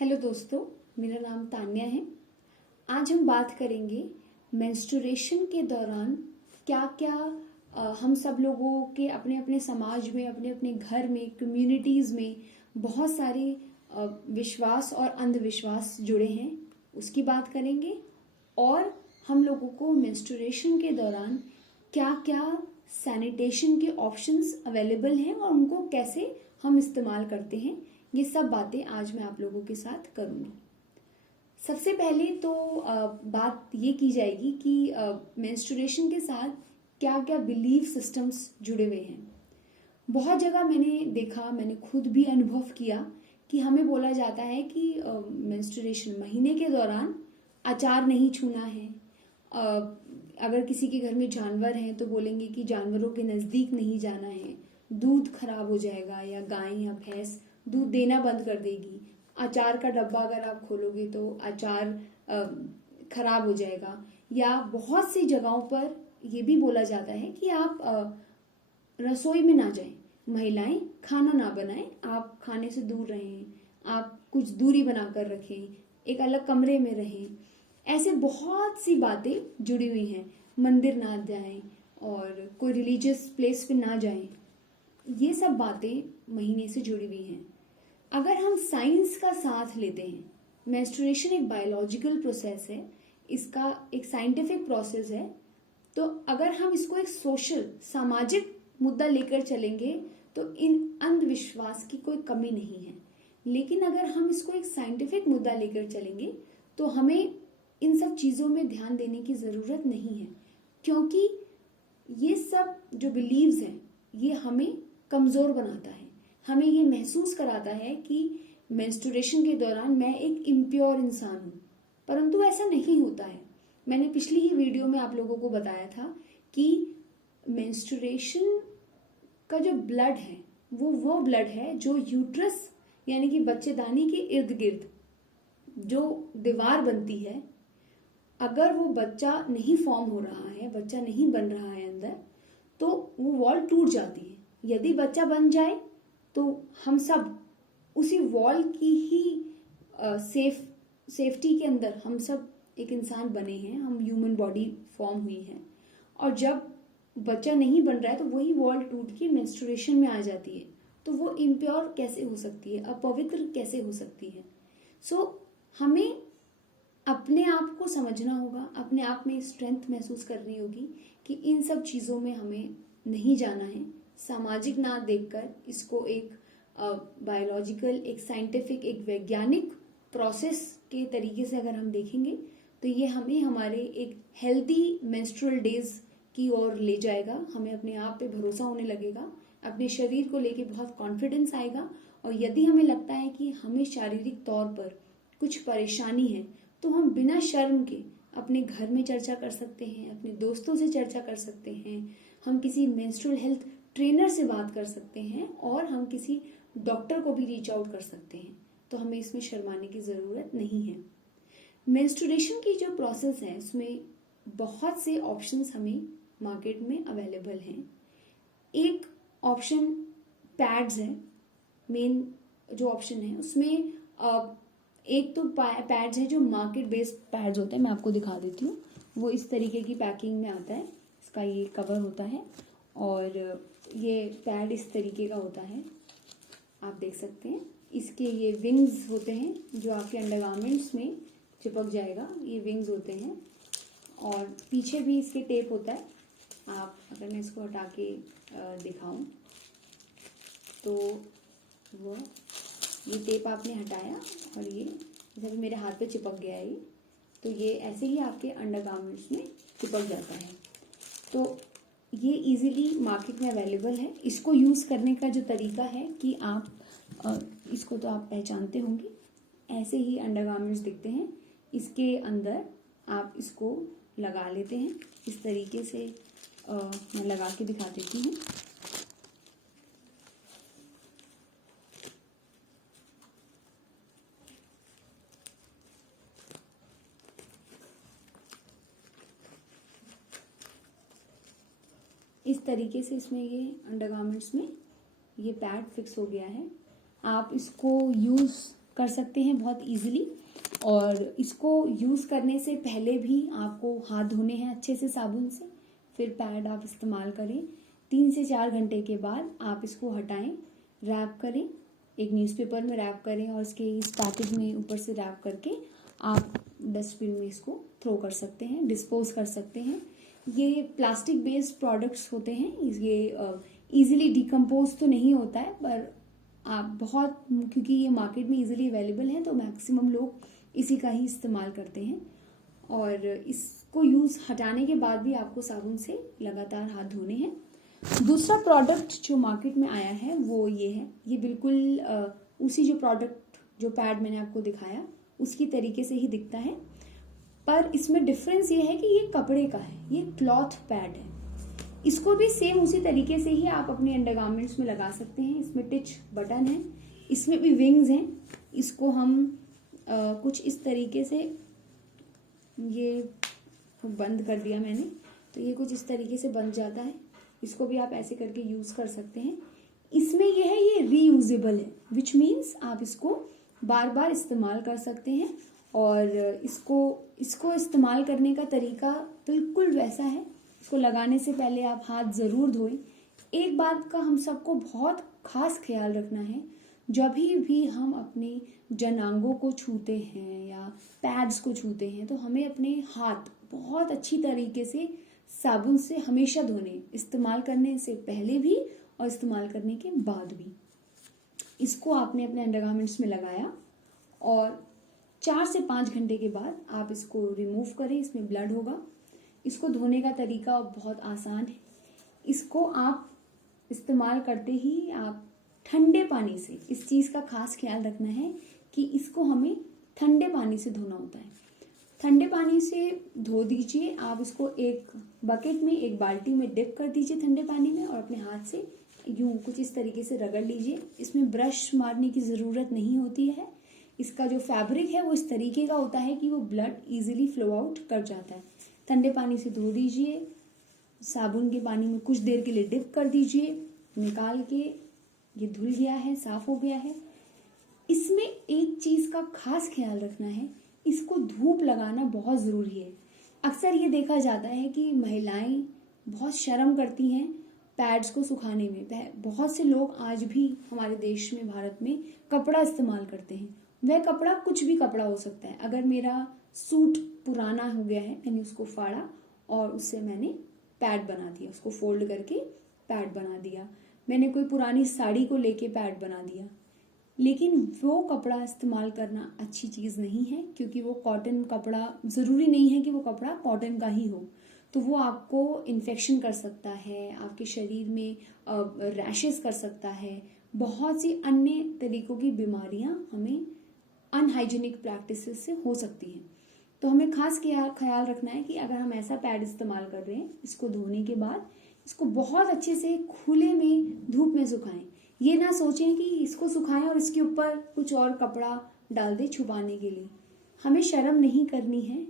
Hello दोस्तों, मेरा नाम तान्या है। आज हम बात करेंगे मेंस्ट्रुएशन के दौरान क्या क्या हम सब लोगों के अपने अपने समाज में, अपने अपने घर में, कम्युनिटीज़ में बहुत सारे विश्वास और अंधविश्वास जुड़े हैं, उसकी बात करेंगे। और हम लोगों को मेंस्ट्रुएशन के दौरान क्या क्या सैनिटेशन के ऑप्शंस अवेलेबल हैं और उनको कैसे हम इस्तेमाल करते हैं, ये सब बातें आज मैं आप लोगों के साथ करूँगी। सबसे पहले तो बात ये की जाएगी कि मेंस्ट्रुएशन के साथ क्या क्या बिलीफ सिस्टम्स जुड़े हुए हैं। बहुत जगह मैंने देखा, मैंने खुद भी अनुभव किया कि हमें बोला जाता है कि मेंस्ट्रुएशन महीने के दौरान अचार नहीं छूना है। अगर किसी के घर में जानवर हैं तो बोलेंगे कि जानवरों के नज़दीक नहीं जाना है, दूध खराब हो जाएगा, या गाय या भैंस दूध देना बंद कर देगी। अचार का डब्बा अगर आप खोलोगे तो अचार खराब हो जाएगा। या बहुत सी जगहों पर ये भी बोला जाता है कि आप रसोई में ना जाएं, महिलाएं खाना ना बनाएं, आप खाने से दूर रहें, आप कुछ दूरी बनाकर रखें, एक अलग कमरे में रहें। ऐसे बहुत सी बातें जुड़ी हुई हैं। मंदिर ना जाएं और कोई रिलीजियस प्लेस पे ना जाएं, ये सब बातें महीने से जुड़ी हुई हैं। अगर हम साइंस का साथ लेते हैं, मेंस्ट्रुएशन एक बायोलॉजिकल प्रोसेस है, इसका एक साइंटिफिक प्रोसेस है। तो अगर हम इसको एक सोशल, सामाजिक मुद्दा लेकर चलेंगे तो इन अंधविश्वास की कोई कमी नहीं है। लेकिन अगर हम इसको एक साइंटिफिक मुद्दा लेकर चलेंगे तो हमें इन सब चीज़ों में ध्यान देने की ज़रूरत नहीं है, क्योंकि ये सब जो बिलीव्स हैं ये हमें कमज़ोर बनाता है। हमें ये महसूस कराता है कि मेंस्ट्रुएशन के दौरान मैं एक इम्प्योर इंसान हूँ, परंतु ऐसा नहीं होता है। मैंने पिछली ही वीडियो में आप लोगों को बताया था कि मेंस्ट्रुएशन का जो ब्लड है वो ब्लड है जो यूट्रस यानी कि बच्चेदानी के इर्द गिर्द जो दीवार बनती है, अगर वो बच्चा नहीं फॉर्म हो रहा है, बच्चा नहीं बन रहा है अंदर, तो वो वॉल टूट जाती है। यदि बच्चा बन जाए तो हम सब उसी वॉल की ही सेफ्टी के अंदर हम सब एक इंसान बने हैं, हम ह्यूमन बॉडी फॉर्म हुई है। और जब बच्चा नहीं बन रहा है तो वही वॉल टूट के मेंस्ट्रुएशन में आ जाती है, तो वो इम्प्योर कैसे हो सकती है, अपवित्र कैसे हो सकती है। हमें अपने आप को समझना होगा, अपने आप में स्ट्रेंथ महसूस करनी होगी कि इन सब चीज़ों में हमें नहीं जाना है। सामाजिक ना देखकर इसको एक बायोलॉजिकल, एक साइंटिफिक, एक वैज्ञानिक प्रोसेस के तरीके से अगर हम देखेंगे तो ये हमें हमारे एक हेल्दी मेंस्ट्रुअल डेज की ओर ले जाएगा। हमें अपने आप पे भरोसा होने लगेगा, अपने शरीर को लेके बहुत कॉन्फिडेंस आएगा। और यदि हमें लगता है कि हमें शारीरिक तौर पर कुछ परेशानी है तो हम बिना शर्म के अपने घर में चर्चा कर सकते हैं, अपने दोस्तों से चर्चा कर सकते हैं, हम किसी मेंस्ट्रुअल हेल्थ ट्रेनर से बात कर सकते हैं, और हम किसी डॉक्टर को भी रीच आउट कर सकते हैं। तो हमें इसमें शर्माने की ज़रूरत नहीं है। मेंस्ट्रुएशन की जो प्रोसेस है उसमें बहुत से ऑप्शंस हमें मार्केट में अवेलेबल हैं। एक ऑप्शन पैड्स है, मेन जो ऑप्शन है उसमें एक तो पैड्स है जो मार्केट बेस्ड पैड्स होते हैं। मैं आपको दिखा देती हूँ, वो इस तरीके की पैकिंग में आता है, इसका ये कवर होता है और ये पैड इस तरीके का होता है, आप देख सकते हैं। इसके ये विंग्स होते हैं जो आपके अंडरगारमेंट्स में चिपक जाएगा, ये विंग्स होते हैं। और पीछे भी इसके टेप होता है। आप अगर मैं इसको हटा के दिखाऊं तो वो ये टेप आपने हटाया और ये जैसे मेरे हाथ पे चिपक गया है, तो ये ऐसे ही आपके अंडरगारमेंट्स में चिपक जाता है। तो ये इजीली मार्केट में अवेलेबल है। इसको यूज़ करने का जो तरीका है कि आप इसको तो आप पहचानते होंगे, ऐसे ही अंडरगारमेंट्स दिखते हैं, इसके अंदर आप इसको लगा लेते हैं इस तरीके से। मैं लगा के दिखा देती हूँ। इस तरीके से इसमें ये अंडरगारमेंट्स में ये पैड फिक्स हो गया है। आप इसको यूज़ कर सकते हैं बहुत इजीली। और इसको यूज़ करने से पहले भी आपको हाथ धोने हैं अच्छे से साबुन से, फिर पैड आप इस्तेमाल करें। 3 से 4 घंटे के बाद आप इसको हटाएं, रैप करें, एक न्यूज़पेपर में रैप करें और इसके इस पैकेज में ऊपर से रैप करके आप डस्टबिन में इसको थ्रो कर सकते हैं, डिस्पोज कर सकते हैं। ये प्लास्टिक बेस्ड प्रोडक्ट्स होते हैं, ये ईजिली डिकम्पोज तो नहीं होता है, पर आप बहुत, क्योंकि ये मार्केट में इजीली अवेलेबल है तो मैक्सिमम लोग इसी का ही इस्तेमाल करते हैं। और इसको यूज़ हटाने के बाद भी आपको साबुन से लगातार हाथ धोने हैं। दूसरा प्रोडक्ट जो मार्केट में आया है वो ये है, ये बिल्कुल उसी जो प्रोडक्ट जो पैड मैंने आपको दिखाया उसकी तरीके से ही दिखता है, पर इसमें डिफरेंस ये है कि ये कपड़े का है, ये क्लॉथ पैड है। इसको भी सेम उसी तरीके से ही आप अपने अंडरगारमेंट्स में लगा सकते हैं। इसमें टिच बटन है, इसमें भी विंग्स हैं। इसको हम कुछ इस तरीके से, ये बंद कर दिया मैंने, तो ये कुछ इस तरीके से बंद जाता है। इसको भी आप ऐसे करके यूज़ कर सकते हैं। इसमें यह है, ये रीयूजेबल है, विच मीन्स आप इसको बार बार इस्तेमाल कर सकते हैं। और इसको इस्तेमाल करने का तरीका बिल्कुल वैसा है। इसको लगाने से पहले आप हाथ ज़रूर धोएं। एक बात का हम सबको बहुत खास ख्याल रखना है, जब भी हम अपने जनांगों को छूते हैं या पैड्स को छूते हैं तो हमें अपने हाथ बहुत अच्छी तरीके से साबुन से हमेशा धोने, इस्तेमाल करने से पहले भी और इस्तेमाल करने के बाद भी। इसको आपने अपने अंडरगारमेंट्स में लगाया और 4 से 5 घंटे के बाद आप इसको रिमूव करें, इसमें ब्लड होगा। इसको धोने का तरीका बहुत आसान है। इसको आप इस्तेमाल करते ही आप ठंडे पानी से, इस चीज़ का खास ख्याल रखना है कि इसको हमें ठंडे पानी से धोना होता है। ठंडे पानी से धो दीजिए। आप इसको एक बकेट में, एक बाल्टी में डिप कर दीजिए ठंडे पानी में और अपने हाथ से यूं कुछ इस तरीके से रगड़ लीजिए। इसमें ब्रश मारने की ज़रूरत नहीं होती है। इसका जो फैब्रिक है वो इस तरीके का होता है कि वो ब्लड इजीली फ्लो आउट कर जाता है। ठंडे पानी से धो दीजिए, साबुन के पानी में कुछ देर के लिए डिप कर दीजिए, निकाल के ये धुल गया है, साफ हो गया है। इसमें एक चीज़ का खास ख्याल रखना है, इसको धूप लगाना बहुत ज़रूरी है। अक्सर ये देखा जाता है कि महिलाएं बहुत शर्म करती हैं पैड्स को सुखाने में। बहुत से लोग आज भी हमारे देश में, भारत में कपड़ा इस्तेमाल करते हैं। वह कपड़ा कुछ भी कपड़ा हो सकता है। अगर मेरा सूट पुराना हो गया है, मैंने उसको फाड़ा और उससे मैंने पैड बना दिया, उसको फोल्ड करके पैड बना दिया। मैंने कोई पुरानी साड़ी को लेके पैड बना दिया, लेकिन वो कपड़ा इस्तेमाल करना अच्छी चीज़ नहीं है, क्योंकि वो कॉटन कपड़ा, ज़रूरी नहीं है कि वो कपड़ा कॉटन का ही हो, तो वो आपको इन्फेक्शन कर सकता है, आपके शरीर में रैशेस कर सकता है। बहुत सी अन्य तरीकों की बीमारियां हमें अनहाइजीनिक प्रैक्टिसेस से हो सकती हैं। तो हमें खास ख्याल रखना है कि अगर हम ऐसा पैड इस्तेमाल कर रहे हैं, इसको धोने के बाद इसको बहुत अच्छे से खुले में धूप में सुखाएं। ये ना सोचें कि इसको सुखाएं और इसके ऊपर कुछ और कपड़ा डाल दें छुपाने के लिए। हमें शर्म नहीं करनी है।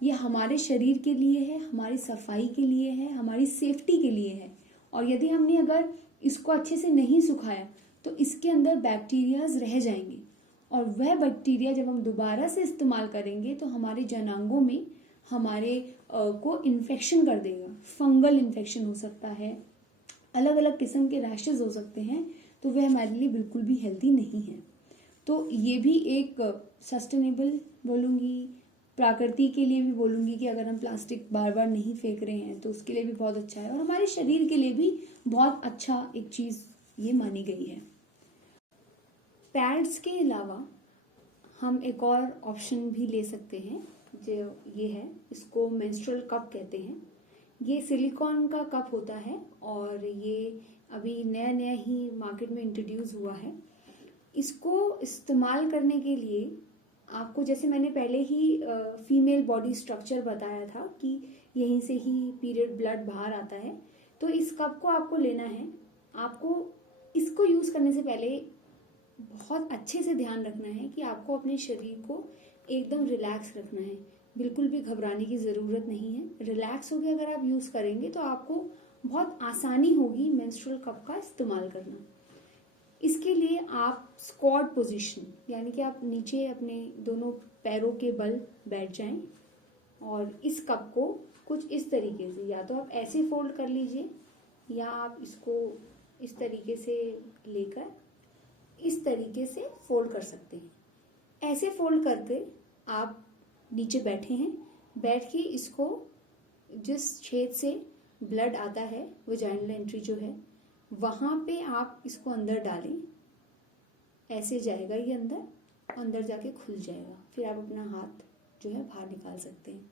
ये हमारे शरीर के लिए है, हमारी सफाई के लिए है, हमारी सेफ्टी के लिए है। और यदि हमने अगर इसको अच्छे से नहीं सुखाया तो इसके अंदर बैक्टीरियाज रह जाएंगे और वह बैक्टीरिया जब हम दोबारा से इस्तेमाल करेंगे तो हमारे जनांगों में हमारे को इन्फेक्शन कर देगा। फंगल इन्फेक्शन हो सकता है, अलग अलग किस्म के रैशेज हो सकते हैं, तो वह हमारे लिए बिल्कुल भी हेल्दी नहीं है। तो ये भी एक सस्टेनेबल बोलूँगी, प्रकृति के लिए भी बोलूँगी कि अगर हम प्लास्टिक बार बार नहीं फेंक रहे हैं तो उसके लिए भी बहुत अच्छा है और हमारे शरीर के लिए भी बहुत अच्छा एक चीज़ ये मानी गई है। पैड्स के अलावा हम एक और ऑप्शन भी ले सकते हैं, जो ये है, इसको मेंस्ट्रुअल कप कहते हैं। ये सिलिकॉन का कप होता है और ये अभी नया नया ही मार्केट में इंट्रोड्यूस हुआ है। इसको इस्तेमाल करने के लिए आपको, जैसे मैंने पहले ही फीमेल बॉडी स्ट्रक्चर बताया था कि यहीं से ही पीरियड ब्लड बाहर आता है, तो इस कप को आपको लेना है। आपको इसको यूज़ करने से पहले बहुत अच्छे से ध्यान रखना है कि आपको अपने शरीर को एकदम रिलैक्स रखना है। बिल्कुल भी घबराने की ज़रूरत नहीं है। रिलैक्स होकर अगर आप यूज़ करेंगे तो आपको बहुत आसानी होगी मेंस्ट्रुअल कप का इस्तेमाल करना। इसके लिए आप स्क्वाट पोजीशन यानी कि आप नीचे अपने दोनों पैरों के बल बैठ जाएं और इस कप को कुछ इस तरीके से या तो आप ऐसे फोल्ड कर लीजिए या आप इसको इस तरीके से लेकर इस तरीके से फोल्ड कर सकते हैं। ऐसे फोल्ड करके आप नीचे बैठे हैं, बैठ के इसको जिस छेद से ब्लड आता है वजाइनल एंट्री जो है वहां पे आप इसको अंदर डालें। ऐसे जाएगा ये अंदर, अंदर जाके खुल जाएगा, फिर आप अपना हाथ जो है बाहर निकाल सकते हैं।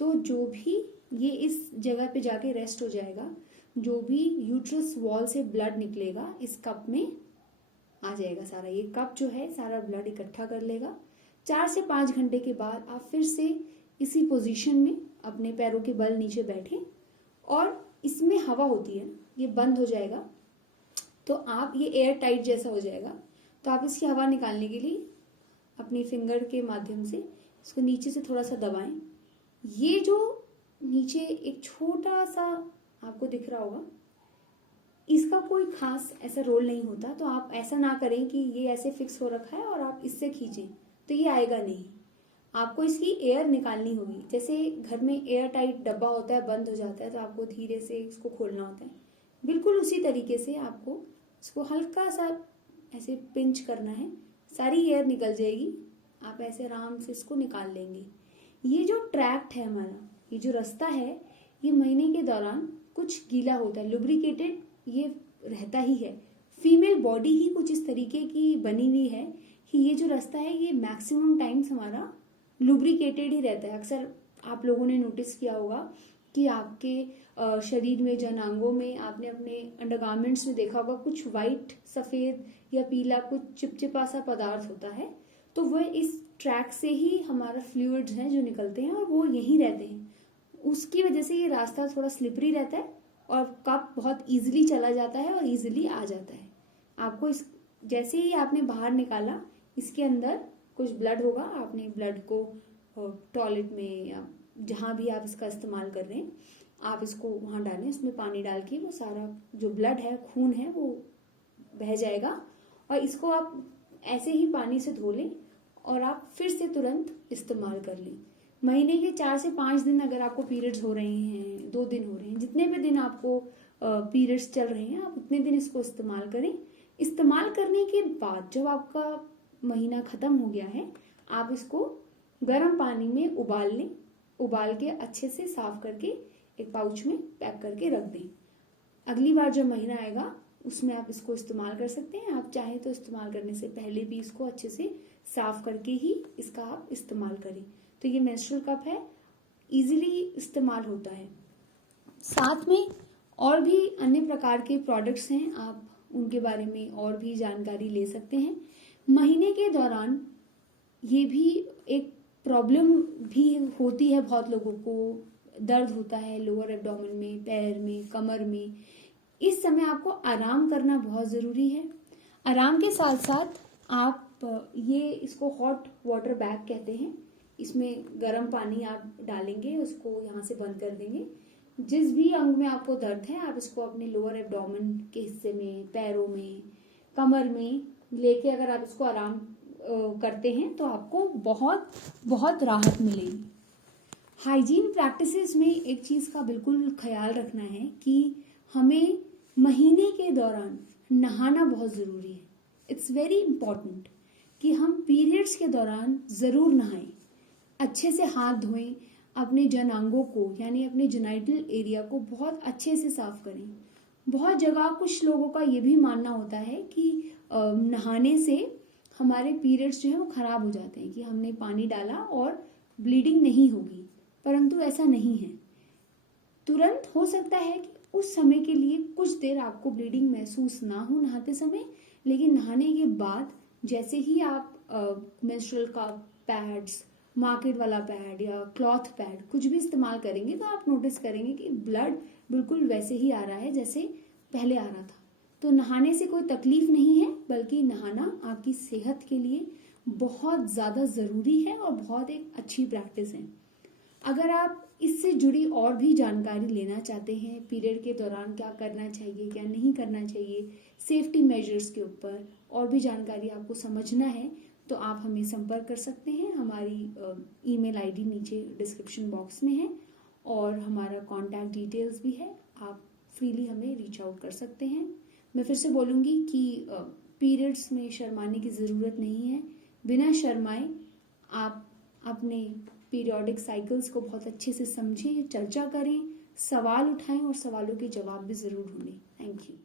तो जो भी ये इस जगह पे जाके रेस्ट हो जाएगा, जो भी यूट्रस वॉल से ब्लड निकलेगा इस कप में आ जाएगा सारा। ये कप जो है सारा ब्लड इकट्ठा कर लेगा। 4 से 5 घंटे के बाद आप फिर से इसी पोजीशन में अपने पैरों के बल नीचे बैठें और इसमें हवा होती है ना, ये बंद हो जाएगा तो आप ये एयर टाइट जैसा हो जाएगा। तो आप इसकी हवा निकालने के लिए अपनी फिंगर के माध्यम से इसको नीचे से थोड़ा सा दबाएं। ये जो नीचे एक छोटा सा आपको दिख रहा होगा, इसका कोई खास ऐसा रोल नहीं होता, तो आप ऐसा ना करें कि ये ऐसे फिक्स हो रखा है और आप इससे खींचें तो ये आएगा नहीं। आपको इसकी एयर निकालनी होगी। जैसे घर में एयर टाइट डब्बा होता है, बंद हो जाता है तो आपको धीरे से इसको खोलना होता है, बिल्कुल उसी तरीके से आपको इसको हल्का सा ऐसे पिंच करना है, सारी एयर निकल जाएगी। आप ऐसे आराम से इसको निकाल लेंगे। ये जो ट्रैक्ट है हमारा, ये जो रास्ता है, ये महीने के दौरान कुछ गीला होता है, लुब्रिकेटेड ये रहता ही है। फीमेल बॉडी ही कुछ इस तरीके की बनी हुई है कि ये जो रास्ता है ये मैक्सिमम टाइम्स हमारा लुब्रिकेटेड ही रहता है। अक्सर आप लोगों ने नोटिस किया होगा कि आपके शरीर में, जनांगों में, आपने अपने अंडरगारमेंट्स में देखा होगा कुछ वाइट, सफेद या पीला कुछ चिपचिपा सा पदार्थ होता है, तो वह इस ट्रैक से ही हमारा फ्लूइड्स हैं जो निकलते हैं और वो यहीं रहते हैं। उसकी वजह से ये रास्ता थोड़ा स्लिपरी रहता है और कप बहुत इजीली चला जाता है और इजीली आ जाता है। आपको इस जैसे ही आपने बाहर निकाला, इसके अंदर कुछ ब्लड होगा, आपने ब्लड को टॉयलेट में या जहाँ भी आप इसका इस्तेमाल कर रहे हैं आप इसको वहाँ डालें, उसमें पानी डाल के वो सारा जो ब्लड है, खून है, वो बह जाएगा और इसको आप ऐसे ही पानी से धो लें और आप फिर से तुरंत इस्तेमाल कर लें। महीने के 4 से 5 दिन अगर आपको पीरियड्स हो रहे हैं, 2 दिन हो रहे हैं, जितने भी दिन आपको पीरियड्स चल रहे हैं आप उतने दिन इसको इस्तेमाल करें। इस्तेमाल करने के बाद जब आपका महीना खत्म हो गया है, आप इसको गर्म पानी में उबाल लें। उबाल के अच्छे से साफ करके एक पाउच में पैक करके रख दें। अगली बार जब महीना आएगा उसमें आप इसको इस्तेमाल कर सकते हैं। आप चाहें तो इस्तेमाल करने से पहले भी इसको अच्छे से साफ करके ही इसका आप इस्तेमाल करें। तो ये मेंस्ट्रुअल कप है, इजीली इस्तेमाल होता है। साथ में और भी अन्य प्रकार के प्रोडक्ट्स हैं, आप उनके बारे में और भी जानकारी ले सकते हैं। महीने के दौरान ये भी एक प्रॉब्लम भी होती है, बहुत लोगों को दर्द होता है लोअर एब्डोमेन में, पैर में, कमर में। इस समय आपको आराम करना बहुत ज़रूरी है। आराम के साथ साथ आप ये इसको हॉट वाटर बैग कहते हैं, इसमें गर्म पानी आप डालेंगे, उसको यहाँ से बंद कर देंगे। जिस भी अंग में आपको दर्द है आप इसको अपने लोअर एब्डोमेन के हिस्से में, पैरों में, कमर में लेके अगर आप इसको आराम करते हैं तो आपको बहुत बहुत राहत मिलेगी। हाइजीन प्रैक्टिसेस में एक चीज़ का बिल्कुल ख्याल रखना है कि हमें महीने के दौरान नहाना बहुत ज़रूरी है। इट्स वेरी इम्पॉर्टेंट कि हम पीरियड्स के दौरान ज़रूर नहाएं, अच्छे से हाथ धोएं, अपने जनांगों को यानी अपने जेनाइटल एरिया को बहुत अच्छे से साफ करें। बहुत जगह कुछ लोगों का ये भी मानना होता है कि नहाने से हमारे पीरियड्स जो है वो ख़राब हो जाते हैं, कि हमने पानी डाला और ब्लीडिंग नहीं होगी, परंतु ऐसा नहीं है। तुरंत हो सकता है कि उस समय के लिए कुछ देर आपको ब्लीडिंग महसूस ना हो नहाते समय, लेकिन नहाने के बाद जैसे ही आप मेंस्ट्रुअल कप, पैड्स, मार्केट वाला पैड या क्लॉथ पैड कुछ भी इस्तेमाल करेंगे तो आप नोटिस करेंगे कि ब्लड बिल्कुल वैसे ही आ रहा है जैसे पहले आ रहा था। तो नहाने से कोई तकलीफ नहीं है, बल्कि नहाना आपकी सेहत के लिए बहुत ज़्यादा ज़रूरी है और बहुत एक अच्छी प्रैक्टिस है। अगर आप इससे जुड़ी और भी जानकारी लेना चाहते हैं, पीरियड के दौरान क्या करना चाहिए क्या नहीं करना चाहिए, सेफ्टी मेजर्स के ऊपर और भी जानकारी आपको समझना है, तो आप हमें संपर्क कर सकते हैं। हमारी ईमेल आईडी नीचे डिस्क्रिप्शन बॉक्स में है और हमारा कॉन्टैक्ट डिटेल्स भी है, आप फ्रीली हमें रीच आउट कर सकते हैं। मैं फिर से बोलूँगी कि पीरियड्स में शर्माने की ज़रूरत नहीं है, बिना शर्माए आप अपने पीरियोडिक साइकिल्स को बहुत अच्छे से समझें, चर्चा करें, सवाल उठाएं और सवालों के जवाब भी ज़रूर ढूंढें। Thank you.